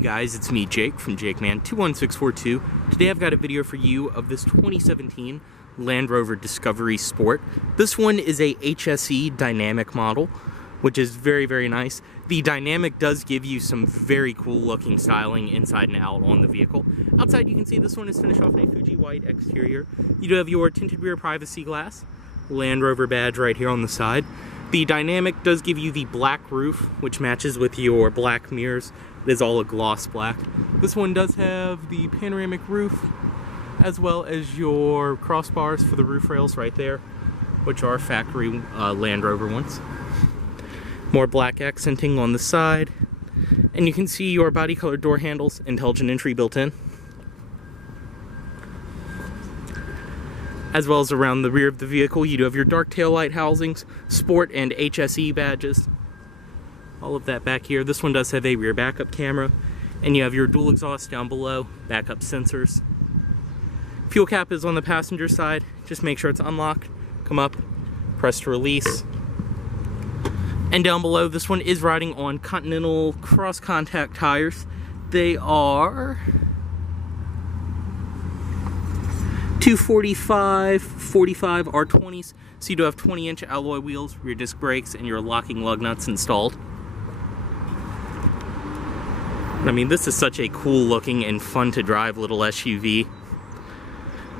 guys, it's me Jake from JakeMan21642. Today I've got a video for you of this 2017 Land Rover Discovery Sport. This one is a HSE dynamic model, which is very nice. The dynamic does give you some very cool looking styling inside and out on the vehicle. Outside you can see this one is finished off in a Fuji white exterior. You do have your tinted rear privacy glass, Land Rover badge right here on the side. The dynamic does give you the black roof, which matches with your black mirrors. It is all a gloss black. This one does have the panoramic roof, as well as your crossbars for the roof rails right there, which are factory Land Rover ones. More black accenting on the side. And you can see your body colored door handles, intelligent entry built in. As well as around the rear of the vehicle, you do have your dark tail light housings, sport and HSE badges. All of that back here. This one does have a rear backup camera, and you have your dual exhaust down below, backup sensors. Fuel cap is on the passenger side. Just make sure it's unlocked. Come up, press to release. And down below, this one is riding on Continental cross contact tires. They are 245 45 R20s, so you do have 20-inch alloy wheels, rear disc brakes, and your locking lug nuts installed. I mean, this is such a cool looking and fun to drive little SUV.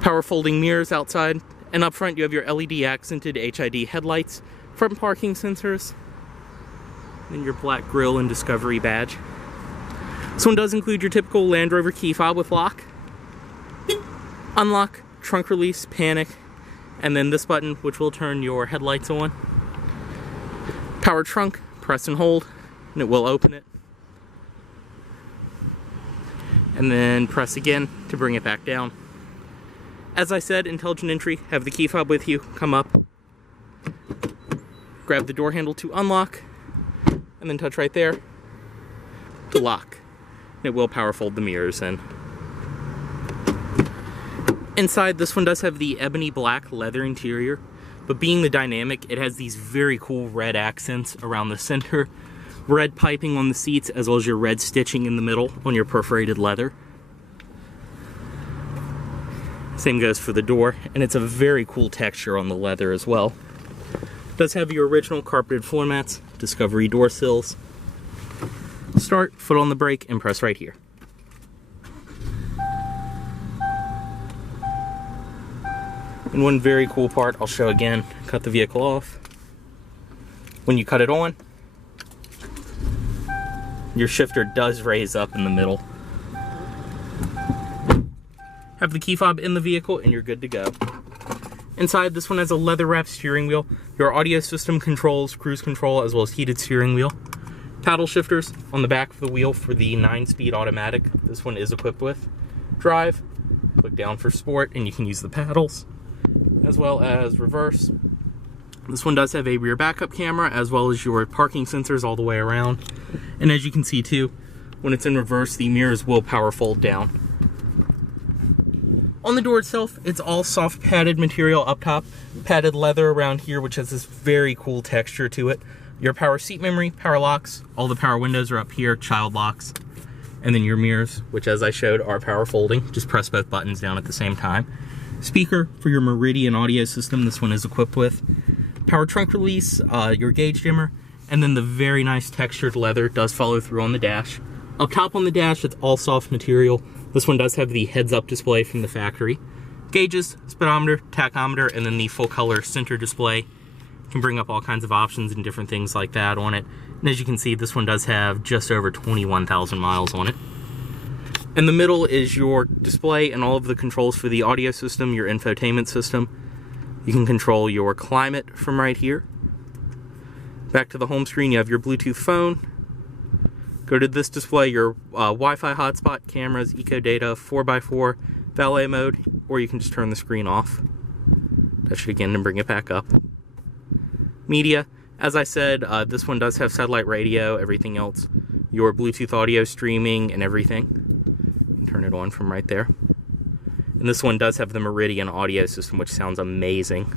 Power folding mirrors outside, and up front you have your LED accented HID headlights, front parking sensors, and your black grille and Discovery badge. This one does include your typical Land Rover key fob with lock, unlock, trunk release, panic, and then this button, which will turn your headlights on. Power trunk, press and hold, and it will open it. And then press again to bring it back down. As I said, intelligent entry, have the key fob with you, come up, grab the door handle to unlock, and then touch right there to lock. And it will power fold the mirrors in. Inside, this one does have the ebony black leather interior, but being the dynamic, it has these very cool red accents around the center, red piping on the seats, as well as your red stitching in the middle on your perforated leather. Same goes for the door, and it's a very cool texture on the leather as well. It does have your original carpeted floor mats, Discovery door sills. Start, foot on the brake, and press right here. And one very cool part, I'll show again, cut the vehicle off. When you cut it on, your shifter does raise up in the middle. Have the key fob in the vehicle and you're good to go. Inside, this one has a leather wrapped steering wheel, your audio system controls, cruise control, as well as heated steering wheel. Paddle shifters on the back of the wheel for the 9-speed automatic this one is equipped with. Drive, click down for sport, and you can use the paddles, as well as reverse. This one does have a rear backup camera, as well as your parking sensors all the way around. And as you can see too, when it's in reverse, the mirrors will power fold down. On the door itself, it's all soft padded material up top, padded leather around here, which has this very cool texture to it. Your power seat memory, power locks, all the power windows are up here, child locks. And then your mirrors, which as I showed are power folding. Just press both buttons down at the same time. Speaker for your Meridian audio system, this one is equipped with. Power trunk release, your gauge dimmer, and then the very nice textured leather does follow through on the dash. Up top on the dash, it's all soft material. This one does have the heads-up display from the factory. Gauges, speedometer, tachometer, and then the full color center display. You can bring up all kinds of options and different things like that on it. And as you can see, this one does have just over 21,000 miles on it. In the middle is your display and all of the controls for the audio system, your infotainment system. You can control your climate from right here. Back to the home screen, you have your Bluetooth phone. Go to this display, your Wi-Fi hotspot, cameras, eco data, 4x4, valet mode, or you can just turn the screen off. Touch it again and bring it back up. Media, as I said, this one does have satellite radio, everything else, your Bluetooth audio streaming and everything. Turn it on from right there. And this one does have the Meridian audio system, which sounds amazing.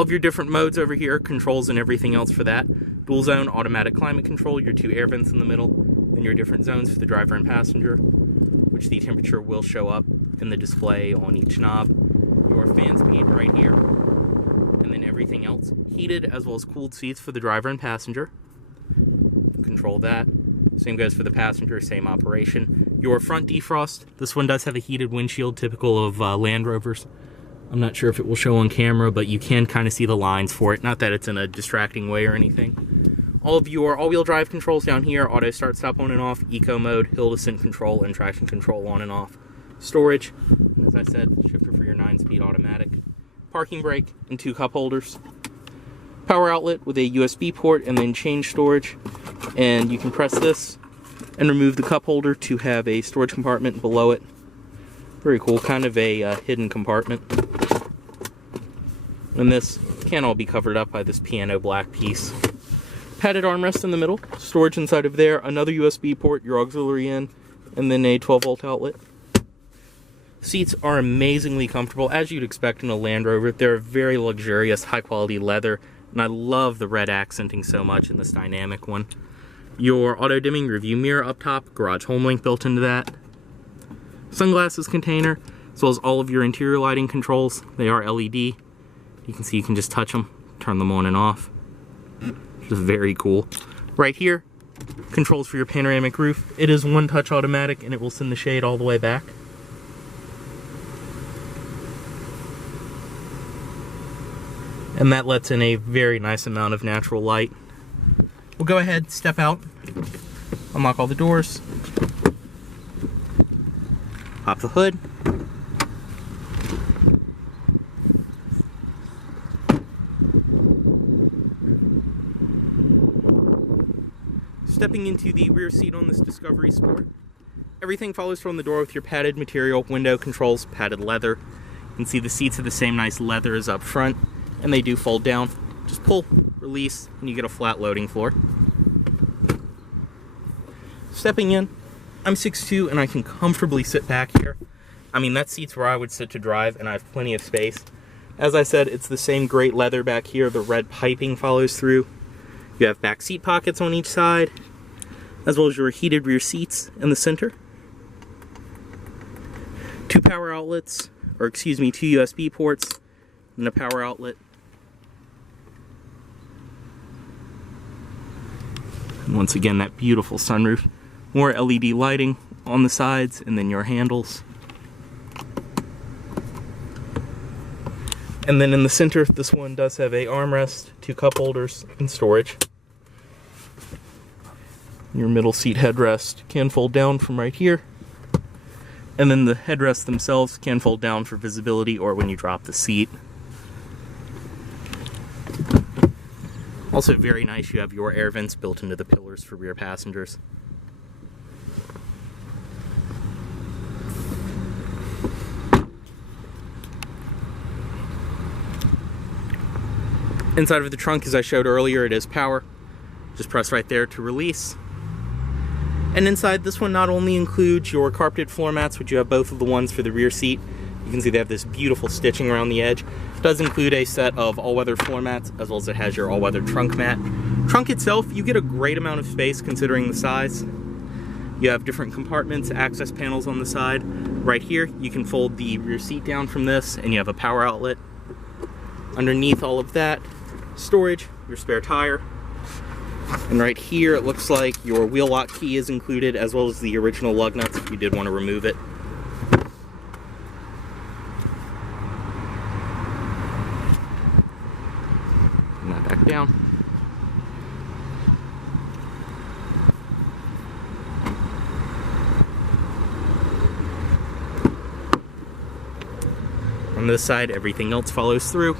All of your different modes over here, controls and everything else for that. Dual zone, automatic climate control, your 2 air vents in the middle, and your different zones for the driver and passenger, which the temperature will show up in the display on each knob. Your fan speed right here, and then everything else. Heated as well as cooled seats for the driver and passenger. Control that. Same goes for the passenger, same operation. Your front defrost, this one does have a heated windshield, typical of Land Rovers. I'm not sure if it will show on camera, but you can kind of see the lines for it. Not that it's in a distracting way or anything. All of your all-wheel drive controls down here, auto start stop on and off, eco mode, hill descent control, and traction control on and off. Storage, and as I said, shifter for your 9-speed automatic. Parking brake and 2 cup holders. Power outlet with a USB port and then change storage. And you can press this and remove the cup holder to have a storage compartment below it. Very cool, kind of a hidden compartment. And this can all be covered up by this piano black piece. Padded armrest in the middle, storage inside of there, another USB port, your auxiliary in, and then a 12-volt outlet. Seats are amazingly comfortable, as you'd expect in a Land Rover. They're very luxurious, high-quality leather, and I love the red accenting so much in this dynamic one. Your auto-dimming review mirror up top, garage home link built into that. Sunglasses container, as well as all of your interior lighting controls. They are LED. You can see you can just touch them, turn them on and off. Just very cool. Right here, controls for your panoramic roof. It is one-touch automatic, and it will send the shade all the way back. And that lets in a very nice amount of natural light. We'll go ahead, step out, unlock all the doors, pop the hood, stepping into the rear seat on this Discovery Sport. Everything follows from the door with your padded material, window controls, padded leather. You can see the seats are the same nice leather as up front, and they do fold down. Just pull, release, and you get a flat loading floor. Stepping in, I'm 6'2", and I can comfortably sit back here. I mean, that seat's where I would sit to drive, and I have plenty of space. As I said, it's the same great leather back here. The red piping follows through. You have back seat pockets on each side, as well as your heated rear seats in the center. 2 power outlets, or excuse me, 2 USB ports, and a power outlet. And once again, that beautiful sunroof. More LED lighting on the sides, and then your handles. And then in the center, this one does have a armrest, 2 cup holders, and storage. Your middle seat headrest can fold down from right here. And then the headrests themselves can fold down for visibility or when you drop the seat. Also very nice, you have your air vents built into the pillars for rear passengers. Inside of the trunk, as I showed earlier, it is power. Just press right there to release. And inside, this one not only includes your carpeted floor mats, which you have both of the ones for the rear seat. You can see they have this beautiful stitching around the edge. It does include a set of all-weather floor mats, as well as it has your all-weather trunk mat. Trunk itself, you get a great amount of space considering the size. You have different compartments, access panels on the side. Right here, you can fold the rear seat down from this, and you have a power outlet. Underneath all of that, storage, your spare tire. And right here, it looks like your wheel lock key is included, as well as the original lug nuts if you did want to remove it. And that back down. On this side, everything else follows through.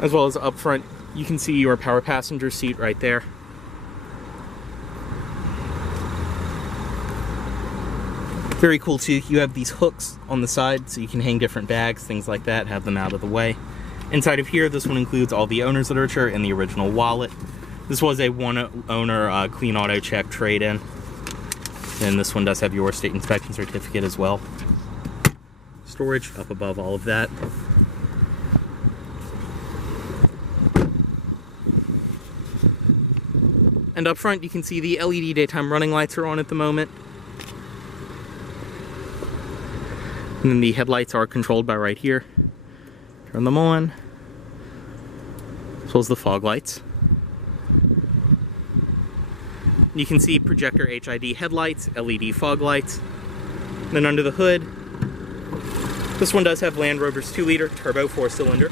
As well as up front, you can see your power passenger seat right there. Very cool too, you have these hooks on the side so you can hang different bags, things like that, have them out of the way. Inside of here, this one includes all the owner's literature and the original wallet. This was a one-owner clean auto check trade-in. And this one does have your state inspection certificate as well. storage up above all of that. And up front, you can see the LED daytime running lights are on at the moment. And then the headlights are controlled by right here. Turn them on. As well as the fog lights. You can see projector HID headlights, LED fog lights. And then under the hood, this one does have Land Rover's 2-liter turbo 4-cylinder.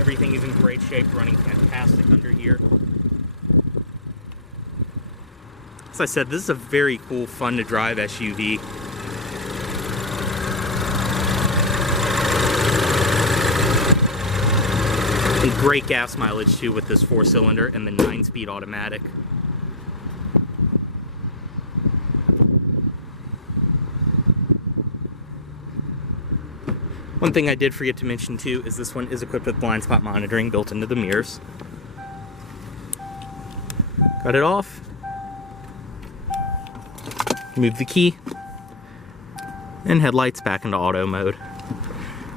Everything is in great shape, running fantastic under here. As I said, this is a very cool, fun to drive SUV. And great gas mileage too with this 4-cylinder and the 9-speed automatic. One thing I did forget to mention too is this one is equipped with blind spot monitoring built into the mirrors. Got it off. Move the key. And headlights back into auto mode.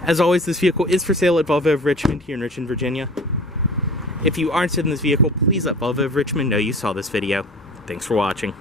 As always, this vehicle is for sale at Volvo of Richmond here in Richmond, Virginia. If you are interested in this vehicle, please let Volvo of Richmond know you saw this video. Thanks for watching.